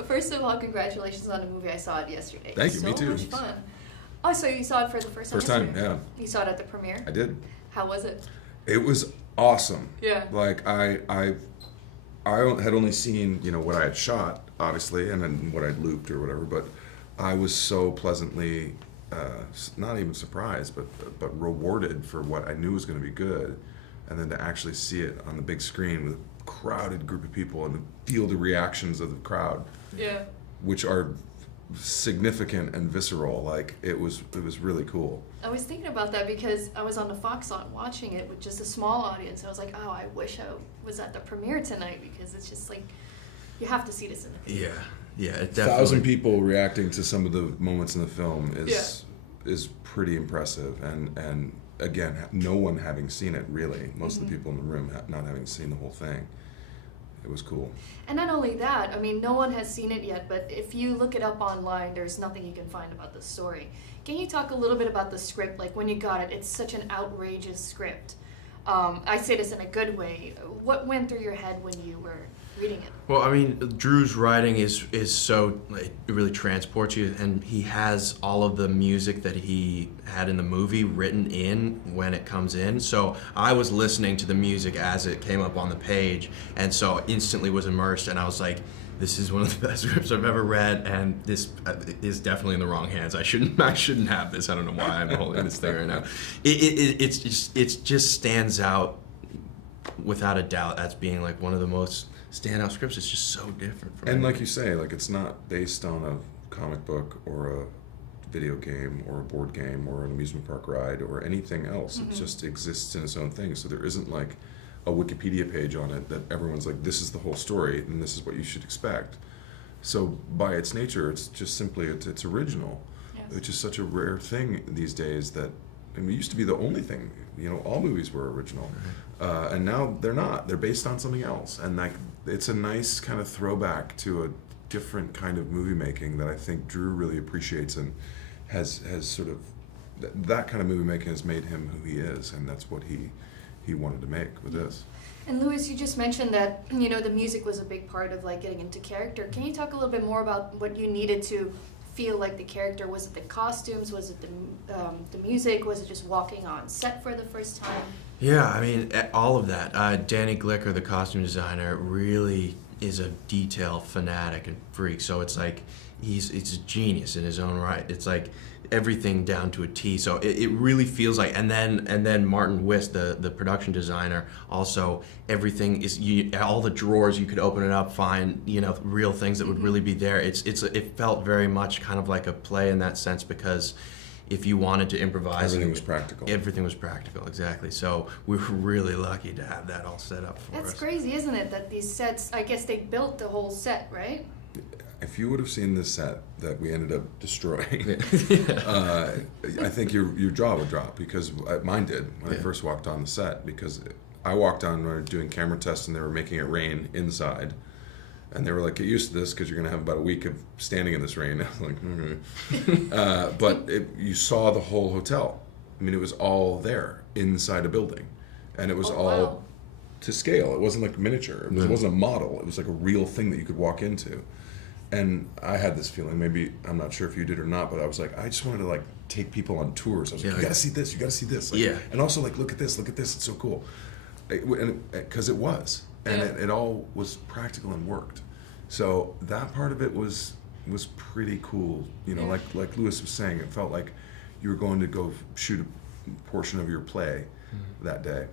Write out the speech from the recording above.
First of all, congratulations on the movie. I saw it yesterday. Thank you, me too. So much fun. Oh, so you saw it for the first time? First time, yesterday? yeah. You saw it at the premiere? I did. How was it? It was awesome. Yeah. Like I had only seen what I had shot, obviously, and then what I'd looped or whatever. But I was so pleasantly, not even surprised, but rewarded for what I knew was going to be good, and then to actually see it on the big screen with a crowded group of people and feel the reactions of the crowd. Yeah. Which are significant and visceral. Like it was really cool. I was thinking about that because I was on the Fox lot watching it with just a small audience. I was like, oh, I wish I was at the premiere tonight because it's just like, you have to see this in the theater. Yeah, it 1,000 people reacting to some of the moments in the film is pretty impressive, and again, no one having seen it really. Most of the people in the room not having seen the whole thing. It was cool. And not only that, I mean, no one has seen it yet, but if you look it up online, there's nothing you can find about the story. Can you talk a little bit about the script? Like when you got it, it's such an outrageous script. I say this in a good way. What went through your head when you were reading it? Well, I mean, Drew's writing is so, it really transports you, and he has all of the music that he had in the movie written in when it comes in. So I was listening to the music as it came up on the page, and so instantly was immersed, and I was like, this is one of the best scripts I've ever read, and this is definitely in the wrong hands. I shouldn't have this. I don't know why I'm holding this thing right now. It just stands out without a doubt as being like one of the most standout scripts. It's just so different from And like you say, like it's not based on a comic book or a video game or a board game or an amusement park ride or anything else. It just exists in its own thing. So there isn't like a Wikipedia page on it that everyone's like, this is the whole story and this is what you should expect. So by its nature, it's just simply it's original, which is such a rare thing these days. That I mean, it used to be the only thing. All movies were original, and now they're not. They're based on something else, and like it's a nice kind of throwback to a different kind of movie making that I think Drew really appreciates and has sort of that kind of movie making has made him who he is, and that's what he wanted to make with this. And Louis, you just mentioned that the music was a big part of like getting into character. Can you talk a little bit more about what you needed to feel like the character? Was it the costumes? Was it the music? Was it just walking on set for the first time? Yeah, I mean, all of that. Danny Glicker, the costume designer, really is a detail fanatic and freak. So it's like it's a genius in his own right. It's like everything down to a T. So it really feels like, and then Martin Wist, the production designer, also everything is all the drawers you could open it up, find real things that would really be there. It felt very much kind of like a play in that sense, because if you wanted to improvise, Everything was practical. Everything was practical, exactly. So we were really lucky to have that all set up for us. That's crazy, isn't it? That these sets, I guess they built the whole set, right? If you would have seen this set that we ended up destroying, I think your jaw would drop, because mine did when I first walked on the set, because I walked on when we were doing camera tests and they were making it rain inside. And they were like, get used to this because you're going to have about a week of standing in this rain. I was like, okay. But you saw the whole hotel. I mean, it was all there inside a building. And it was all to scale. It wasn't like miniature. It wasn't a model. It was like a real thing that you could walk into. And I had this feeling, maybe, I'm not sure if you did or not, but I was like, I just wanted to like take people on tours. I was like, you got to see this, you got to see this. Like, and also like, look at this, it's so cool. Because it was. And it all was practical and worked. So that part of it was pretty cool. Like Louis was saying, it felt like you were going to go shoot a portion of your play that day.